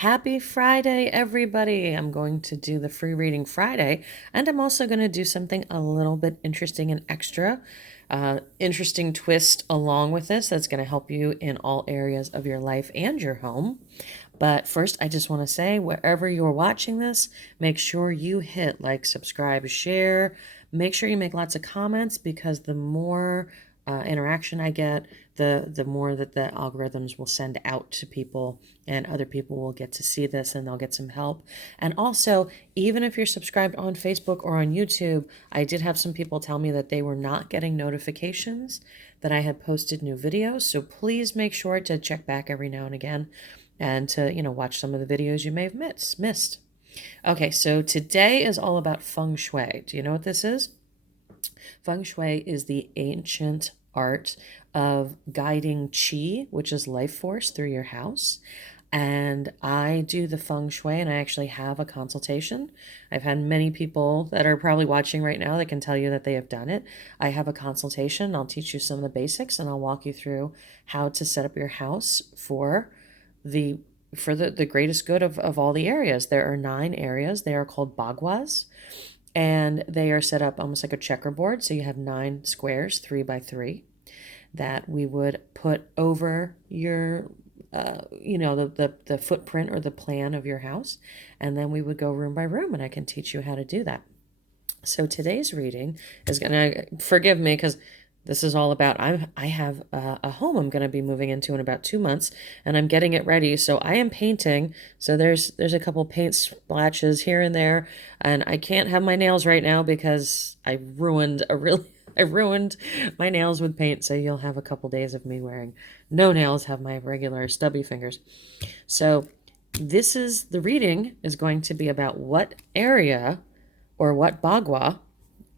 Happy Friday, everybody. I'm going to do the free reading Friday, and I'm also going to do something a little bit interesting and extra, interesting twist along with this that's going to help you in all areas of your life and your home. But first, I just want to say, wherever you're watching this, make sure you hit like, subscribe, share. Make sure you make lots of comments because the more interaction I get, the more that the algorithms will send out to people, and other people will get to see this and they'll get some help. And also, even if you're subscribed on Facebook or on YouTube, I did have some people tell me that they were not getting notifications that I had posted new videos. So please make sure to check back every now and again and to, watch some of the videos you may have missed. Okay, so today is all about feng shui. Do you know what this is? Feng shui is the ancient art of guiding qi, which is life force, through your house. And I do the feng shui, and I actually have a consultation. I've had many people that are probably watching right now that can tell you that they have done it. I have a consultation. I'll teach you some of the basics, and I'll walk you through how to set up your house for the greatest good of all the areas. There are 9 areas. They are called bagwas, and they are set up almost like a checkerboard. So you have 9 squares, 3 by 3, that we would put over your, the footprint or the plan of your house. And then we would go room by room, and I can teach you how to do that. So today's reading is going to, forgive me because this is all about, I have a home I'm going to be moving into in about 2 months, and I'm getting it ready. So I am painting. So there's a couple paint splashes here and there, and I can't have my nails right now because I ruined my nails with paint. So you'll have a couple days of me wearing no nails, have my regular stubby fingers. So the reading is going to be about what area or what bagua.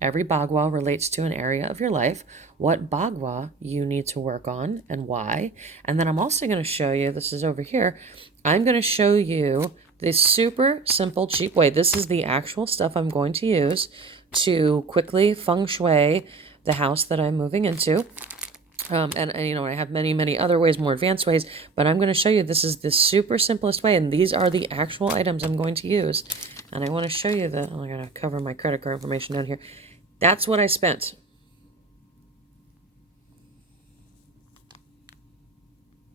Every bagua relates to an area of your life, what bagua you need to work on and why. And then I'm also going to show you, this is over here, I'm going to show you this super simple, cheap way. This is the actual stuff I'm going to use to quickly feng shui the house that I'm moving into. And I have many, many other ways, more advanced ways, but I'm going to show you this is the super simplest way, and these are the actual items I'm going to use. And I want to show you I'm going to cover my credit card information down here. That's what I spent.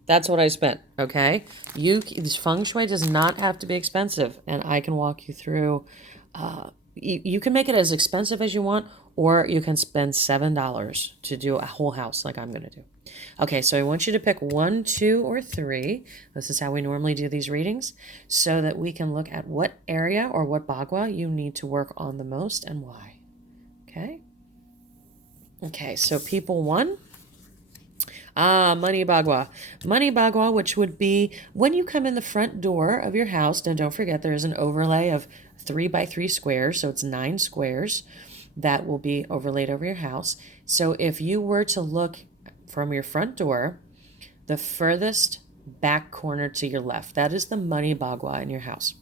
That's what I spent, okay? This feng shui does not have to be expensive, and I can walk you through. You can make it as expensive as you want, or you can spend $7 to do a whole house like I'm going to do. Okay, so I want you to pick 1, 2, or 3. This is how we normally do these readings, so that we can look at what area or what bagua you need to work on the most and why. Okay. Okay, so people 1. Money bagua. Money bagua, which would be when you come in the front door of your house. Now, don't forget there is an overlay of 3 by 3 squares, so it's 9 squares that will be overlaid over your house. So if you were to look from your front door, the furthest back corner to your left, that is the money bagua in your house.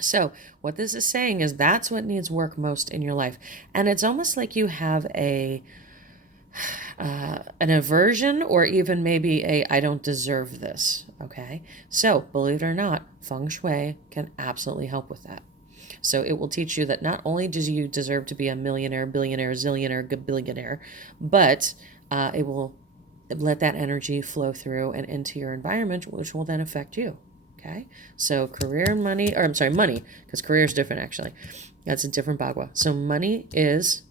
So what this is saying is that's what needs work most in your life. And it's almost like you have an aversion, or even maybe I don't deserve this. Okay. So believe it or not, feng shui can absolutely help with that. So it will teach you that not only do you deserve to be a millionaire, billionaire, zillionaire, billionaire, but it will let that energy flow through and into your environment, which will then affect you. Okay, so career and money, or I'm sorry, money, because career is different actually. That's a different bagua. So money is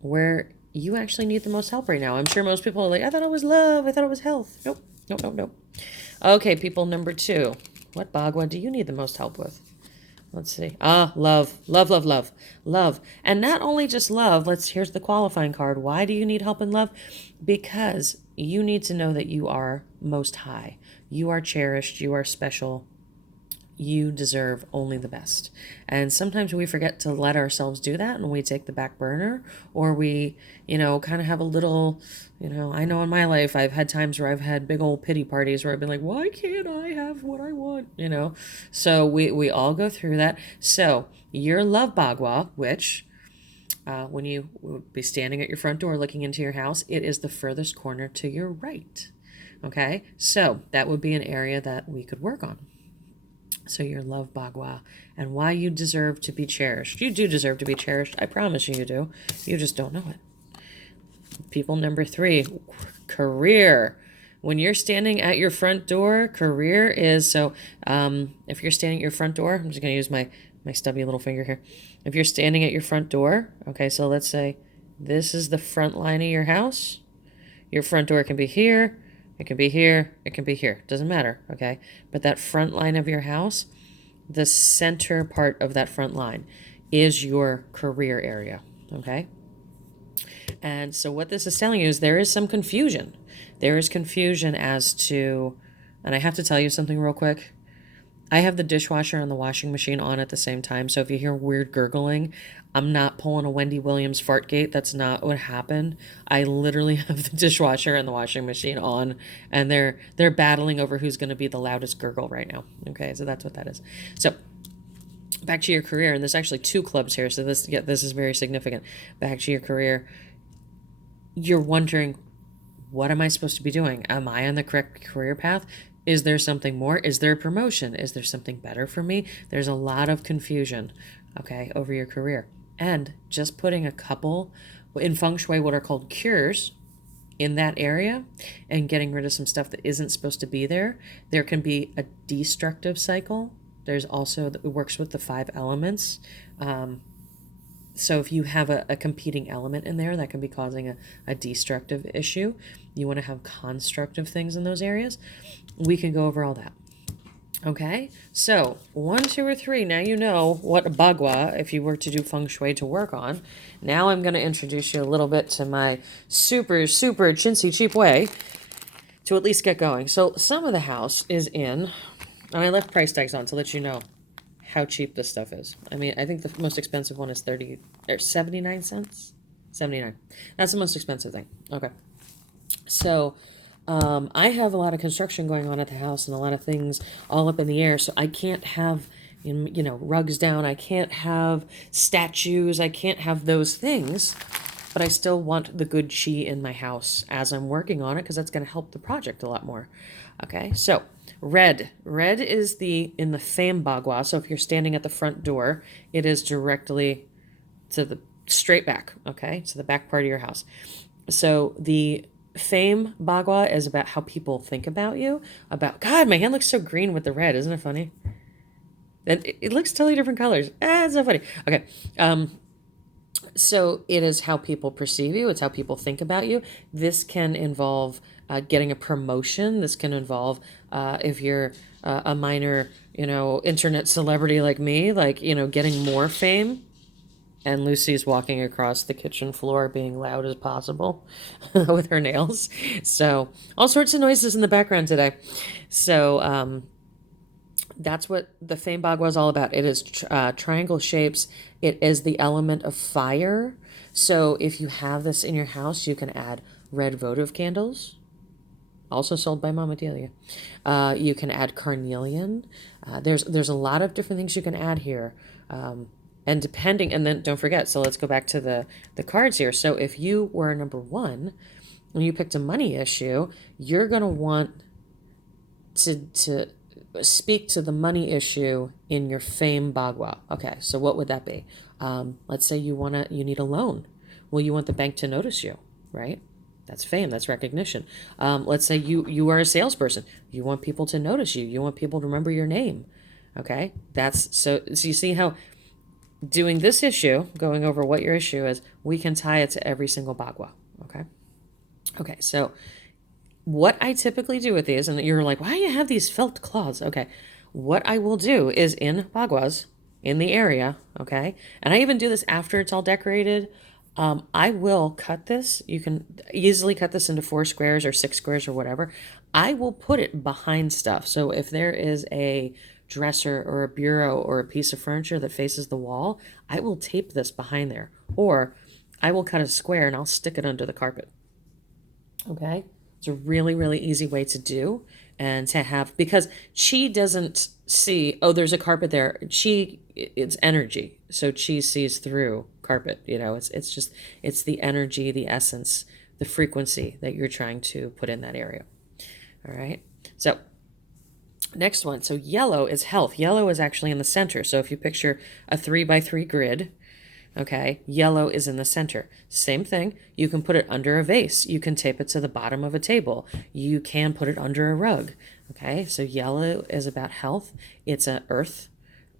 where you actually need the most help right now. I'm sure most people are like, I thought it was love. I thought it was health. Nope, nope, nope, nope. Okay, people number 2. What bagua do you need the most help with? Let's see. Love, love, love, love, love. And not only just love, here's the qualifying card. Why do you need help in love? Because you need to know that you are most high. You are cherished. You are special. You deserve only the best. And sometimes we forget to let ourselves do that, and we take the back burner, or we, kind of have a little, I know in my life I've had times where I've had big old pity parties where I've been like, why can't I have what I want? So we all go through that. So your love bagua, which when you would be standing at your front door looking into your house, it is the furthest corner to your right. Okay, so that would be an area that we could work on. So your love Bagua and why you deserve to be cherished. You do deserve to be cherished. I promise you do. You just don't know it. People number 3, career. When you're standing at your front door, career is so. If you're standing at your front door, I'm just going to use my stubby little finger here. If you're standing at your front door, okay, so let's say this is the front line of your house. Your front door can be here, it can be here, it can be here. Doesn't matter, okay? But that front line of your house, the center part of that front line is your career area, okay? And so what this is telling you is there is some confusion. There is confusion as to, and I have to tell you something real quick. I have the dishwasher and the washing machine on at the same time. So if you hear weird gurgling, I'm not pulling a Wendy Williams fart gate. That's not what happened. I literally have the dishwasher and the washing machine on, and they're battling over who's going to be the loudest gurgle right now. Okay, so that's what that is. So back to your career, and there's actually 2 clubs here, so this is very significant. Back to your career. You're wondering, what am I supposed to be doing? Am I on the correct career path? Is there something more? Is there a promotion? Is there something better for me? There's a lot of confusion, okay, over your career. And just putting a couple, in Feng Shui, what are called cures in that area and getting rid of some stuff that isn't supposed to be there. There can be a destructive cycle. There's also, it works with the 5 elements. So if you have a competing element in there, that can be causing a destructive issue. You want to have constructive things in those areas. We can go over all that. Okay, so 1, 2, or 3. Now you know what a Bagua, if you were to do Feng Shui, to work on. Now I'm going to introduce you a little bit to my super, super chintzy cheap way to at least get going. So some of the house is in, and I left price tags on to let you know how cheap this stuff is. I mean, I think the most expensive one is 79 cents. 79. That's the most expensive thing. Okay. So I have a lot of construction going on at the house and a lot of things all up in the air. So I can't have, rugs down. I can't have statues. I can't have those things. But I still want the good chi in my house as I'm working on it, because that's going to help the project a lot more. Okay, so red. Red is in the Fame Bagua. So if you're standing at the front door, it is directly to the straight back, okay, to the back part of your house. So the Fame Bagua is about how people think about you. God, my hand looks so green with the red. Isn't it funny? And it looks totally different colors. It's so funny. Okay. So it is how people perceive you. It's how people think about you. This can involve getting a promotion. This can involve if you're a minor, internet celebrity like me, getting more fame. And Lucy's walking across the kitchen floor being loud as possible with her nails. So all sorts of noises in the background today. So that's what the Fame Bagua is all about. It is triangle shapes. It is the element of fire. So if you have this in your house, you can add red votive candles, also sold by Mama Delia. You can add carnelian. There's a lot of different things you can add here. And then don't forget, so let's go back to the cards here. So if you were number 1 and you picked a money issue, you're going to want to speak to the money issue in your Fame Bagua. Okay, so what would that be? Let's say you need a loan. Well, you want the bank to notice you, right? That's fame, that's recognition. Let's say you are a salesperson. You want people to notice you. You want people to remember your name. Okay, so you see how doing this issue, going over what your issue is, we can tie it to every single Bagua. Okay, so what I typically do with these, and you're like, why do you have these felt claws? Okay, what I will do is in Baguas, in the area, okay, and I even do this after it's all decorated. I will cut this. You can easily cut this into 4 squares or 6 squares or whatever. I will put it behind stuff. So if there is a dresser or a bureau or a piece of furniture that faces the wall, I will tape this behind there. Or I will cut a square and I'll stick it under the carpet. Okay? It's a really, really easy way to do and to have, because chi doesn't see, oh, there's a carpet there. Chi, it's energy. So chi sees through carpet. It's the energy, the essence, the frequency that you're trying to put in that area. All right? So Next one. So yellow is health. Yellow is actually in the center. So if you picture a 3x3 grid, okay, yellow is in the center. Same thing. You can put it under a vase. You can tape it to the bottom of a table. You can put it under a rug. Okay, so yellow is about health. It's an earth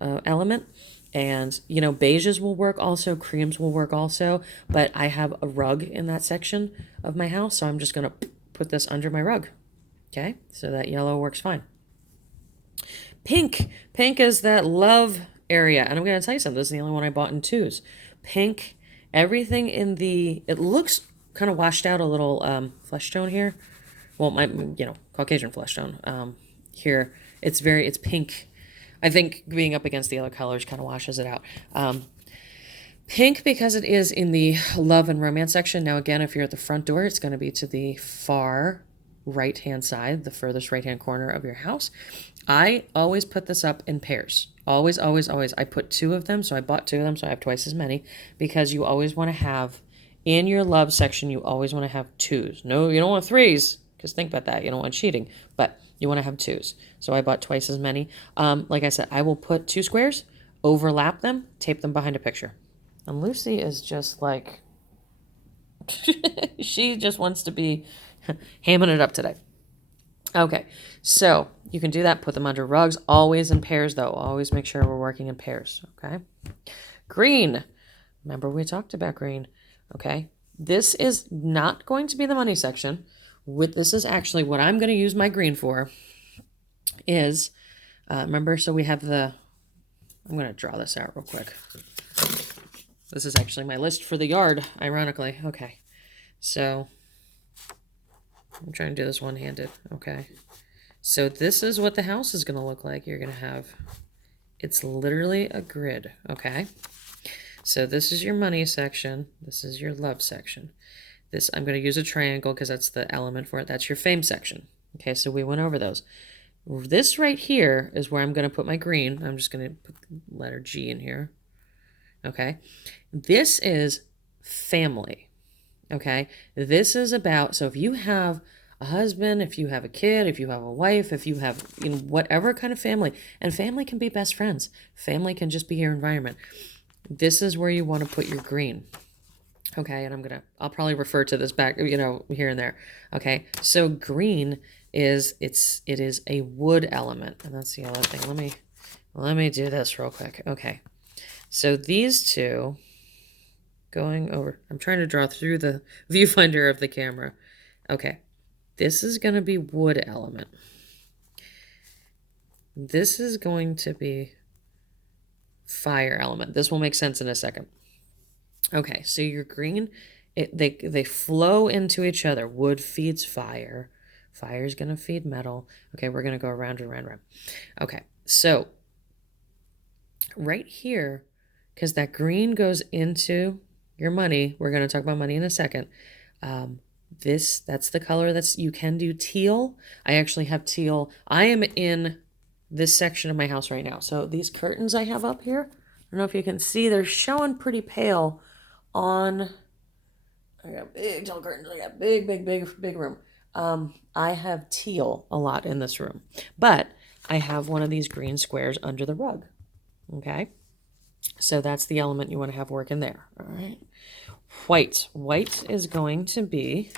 element. And, you know, beiges will work also, creams will work also, but I have a rug in that section of my house, so I'm just going to put this under my rug. Okay, so that yellow works fine. Pink. Pink is that love area. And I'm going to tell you something. This is the only one I bought in twos. Pink, everything in the, it looks kind of washed out a little flesh tone here. Well, my, you know, Caucasian flesh tone. Here, it's pink. I think being up against the other colors kind of washes it out. Pink, because it is in the love and romance section. Now, again, if you're at the front door, it's going to be to the far right-hand side, the furthest right-hand corner of your house. I always put this up in pairs. Always, always, always. I put 2 of them, so I bought 2 of them, so I have twice as many, because you always want to have, in your love section, you always want to have 2s. No, you don't want 3s, because think about that. You don't want cheating, but you want to have 2s. So I bought twice as many. Like I said, I will put 2 squares, overlap them, tape them behind a picture. And Lucy is just like, she just wants to be hamming it up today. Okay, so you can do that, put them under rugs, always in pairs though. Always make sure we're working in pairs, okay? Green. Remember we talked about green, okay? This is not going to be the money section. This is actually what I'm going to use my green for is, remember, so we have the, I'm going to draw this out real quick. This is actually my list for the yard, ironically. Okay, so I'm trying to do this one-handed. Okay, so this is what the house is going to look like. You're going to have, it's literally a grid, okay? So this is your money section. This is your love section. This, I'm going to use a triangle because that's the element for it. That's your fame section. Okay, so we went over those. This right here is where I'm going to put my green. I'm just going to put the letter G in here. Okay, this is family. Okay, this is about, so if you have a husband, if you have a kid, if you have a wife, if you have, you know, whatever kind of family, and family can be best friends. Family can just be your environment. This is where you want to put your green. Okay, and I'll probably refer to this back, you know, here and there. Okay, so green is, it is a wood element, and that's the other thing. Let me do this real quick. Okay, so these two going over, I'm trying to draw through the viewfinder of the camera. Okay, this is going to be wood element. This is going to be fire element. This will make sense in a second. Okay, so your green, they flow into each other. Wood feeds fire. Fire is going to feed metal. Okay, we're going to go around and around and around. Okay, so right here, because that green goes into your money, we're going to talk about money in a second. That's the color that's, you can do teal. I actually have teal. I am in this section of my house right now. So these curtains I have up here, I don't know if you can see, they're showing pretty pale on, I got big tall curtains. I got big room. I have teal a lot in this room, but I have one of these green squares under the rug. Okay. So that's the element you want to have working there. All right. White. White is going to be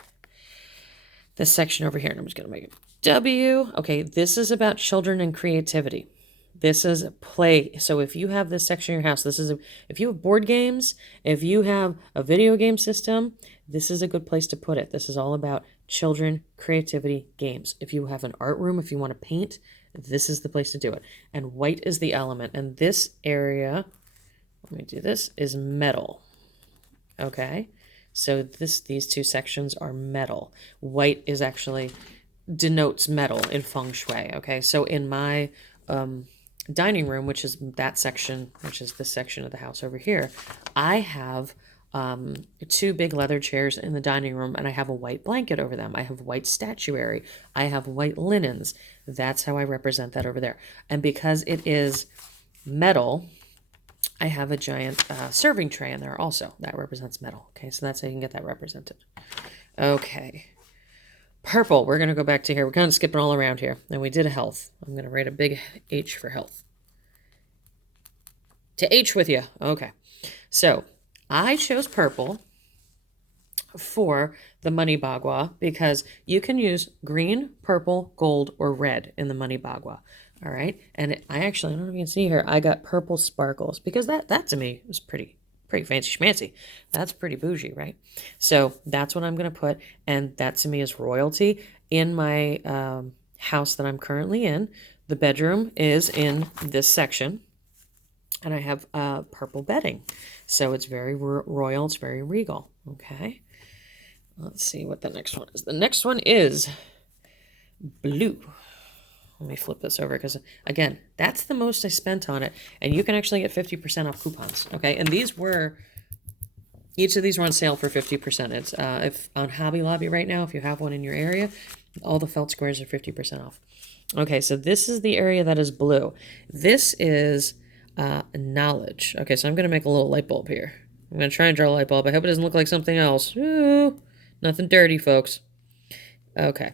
this section over here. And I'm just going to make it W. Okay. This is about children and creativity. This is play. So if you have this section in your house, if you have board games, if you have a video game system, this is a good place to put it. This is all about children, creativity, games. If you have an art room, if you want to paint, this is the place to do it. And white is the element. And this area, let me do this, is metal. Okay. So these two sections are metal. White is actually denotes metal in feng shui. Okay. So in my, dining room, which is that section, which is this section of the house over here, I have 2 big leather chairs in the dining room, and I have a white blanket over them. I have white statuary. I have white linens. That's how I represent that over there. And because it is metal, I have a giant serving tray in there also. That represents metal. Okay, so that's how you can get that represented. Okay. Purple, we're going to go back to here. We're kind of skipping all around here. And we did a health. I'm going to write a big H for health. To H with you. Okay. So I chose purple for the money bagua because you can use green, purple, gold, or red in the money bagua. All right. And I don't know if you can see here, I got purple sparkles because that to me was pretty fancy schmancy. That's pretty bougie, right? So that's what I'm going to put. And that to me is royalty. In my house that I'm currently in, the bedroom is in this section. And I have purple bedding. So it's very royal. It's very regal. Okay. Let's see what the next one is. The next one is blue. Let me flip this over because, again, that's the most I spent on it. And you can actually get 50% off coupons. Okay. And each of these were on sale for 50%. It's if on Hobby Lobby right now, if you have one in your area, all the felt squares are 50% off. Okay. So this is the area that is blue. This is knowledge. Okay. So I'm going to make a little light bulb here. I'm going to try and draw a light bulb. I hope it doesn't look like something else. Ooh, nothing dirty, folks. Okay.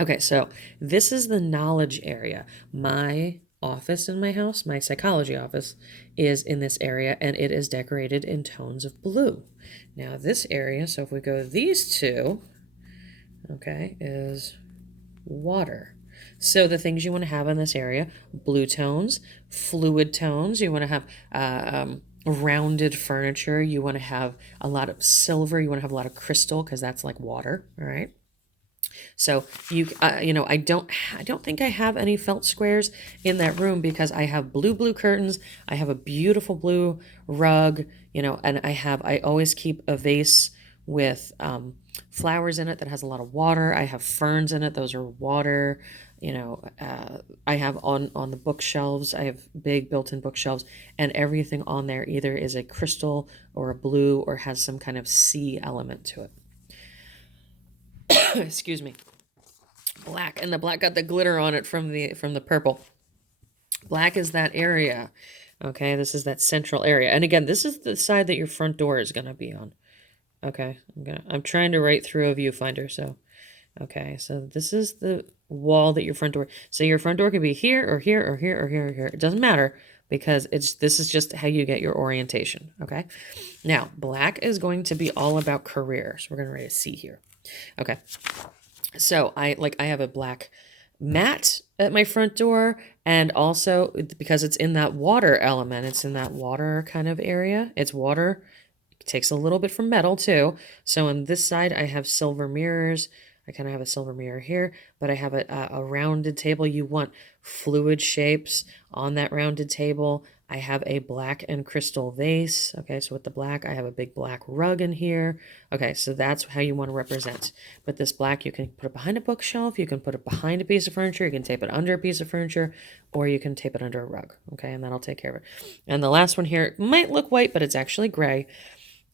Okay, so this is the knowledge area. My office in my house, my psychology office, is in this area, and it is decorated in tones of blue. Now this area, so if we go these two, okay, is water. So the things you want to have in this area, blue tones, fluid tones, you want to have rounded furniture, you want to have a lot of silver, you want to have a lot of crystal because that's like water, all right? So I don't think I have any felt squares in that room because I have blue curtains. I have a beautiful blue rug, and I always keep a vase with flowers in it that has a lot of water. I have ferns in it. Those are water. I have on the bookshelves, I have big built-in bookshelves, and everything on there either is a crystal or a blue or has some kind of sea element to it. Excuse me. Black, and the black got the glitter on it from the purple. Black is that area. Okay, this is that central area. And again, this is the side that your front door is going to be on. Okay, I'm trying to write through a viewfinder, so okay, so this is the wall that your front door. So your front door could be here or here or here or here or here. It doesn't matter because this is just how you get your orientation, okay? Now, black is going to be all about career. So we're going to write a C here. Okay. So I have a black mat at my front door, and also because it's in that water element, it's in that water kind of area. It's water. It takes a little bit from metal too. So on this side, I have silver mirrors. I kind of have a silver mirror here, but I have a rounded table. You want fluid shapes on that rounded table. I have a black and crystal vase. Okay, so with the black, I have a big black rug in here. Okay, so that's how you want to represent. But this black, you can put it behind a bookshelf. You can put it behind a piece of furniture. You can tape it under a piece of furniture, or you can tape it under a rug. Okay, and that'll take care of it. And the last one here might look white, but it's actually gray.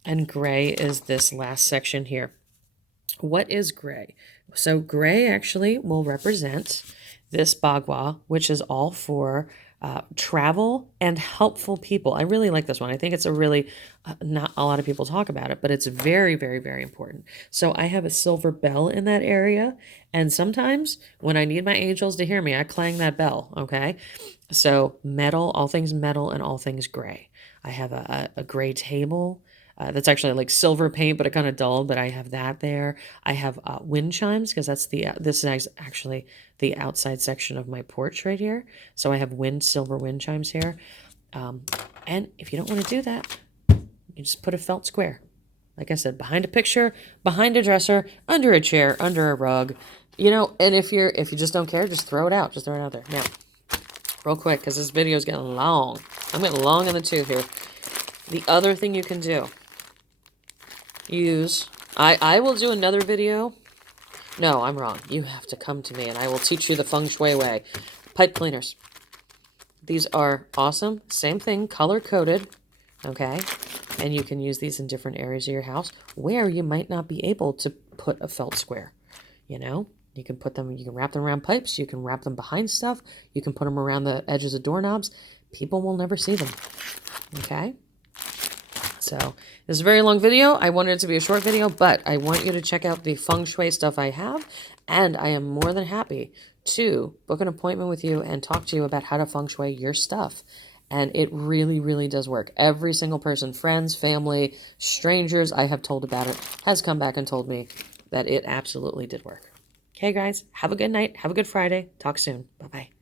And gray is this last section here. What is gray? So gray actually will represent this bagua, which is all for travel and helpful people. I really like this one. I think it's a really, not a lot of people talk about it, but it's very, very, very important. So I have a silver bell in that area. And sometimes when I need my angels to hear me, I clang that bell. Okay. So metal, all things metal and all things gray. I have a gray table. That's actually like silver paint, but it kind of dulled, but I have that there. I have wind chimes because this is actually the outside section of my porch right here. So I have silver wind chimes here. And if you don't want to do that, you just put a felt square. Like I said, behind a picture, behind a dresser, under a chair, under a rug, and if you just don't care, just throw it out. Just throw it out there. Now, real quick, because this video is getting long. I'm getting long in the tooth here. The other thing you can do, I will do another video. No, I'm wrong. You have to come to me and I will teach you the feng shui way. Pipe cleaners. These are awesome. Same thing, color coded. Okay. And you can use these in different areas of your house where you might not be able to put a felt square. You can put them, you can wrap them around pipes. You can wrap them behind stuff. You can put them around the edges of doorknobs. People will never see them. Okay. So this is a very long video. I wanted it to be a short video, but I want you to check out the feng shui stuff I have. And I am more than happy to book an appointment with you and talk to you about how to feng shui your stuff. And it really, really does work. Every single person, friends, family, strangers I have told about it, has come back and told me that it absolutely did work. Okay, guys, have a good night. Have a good Friday. Talk soon. Bye-bye.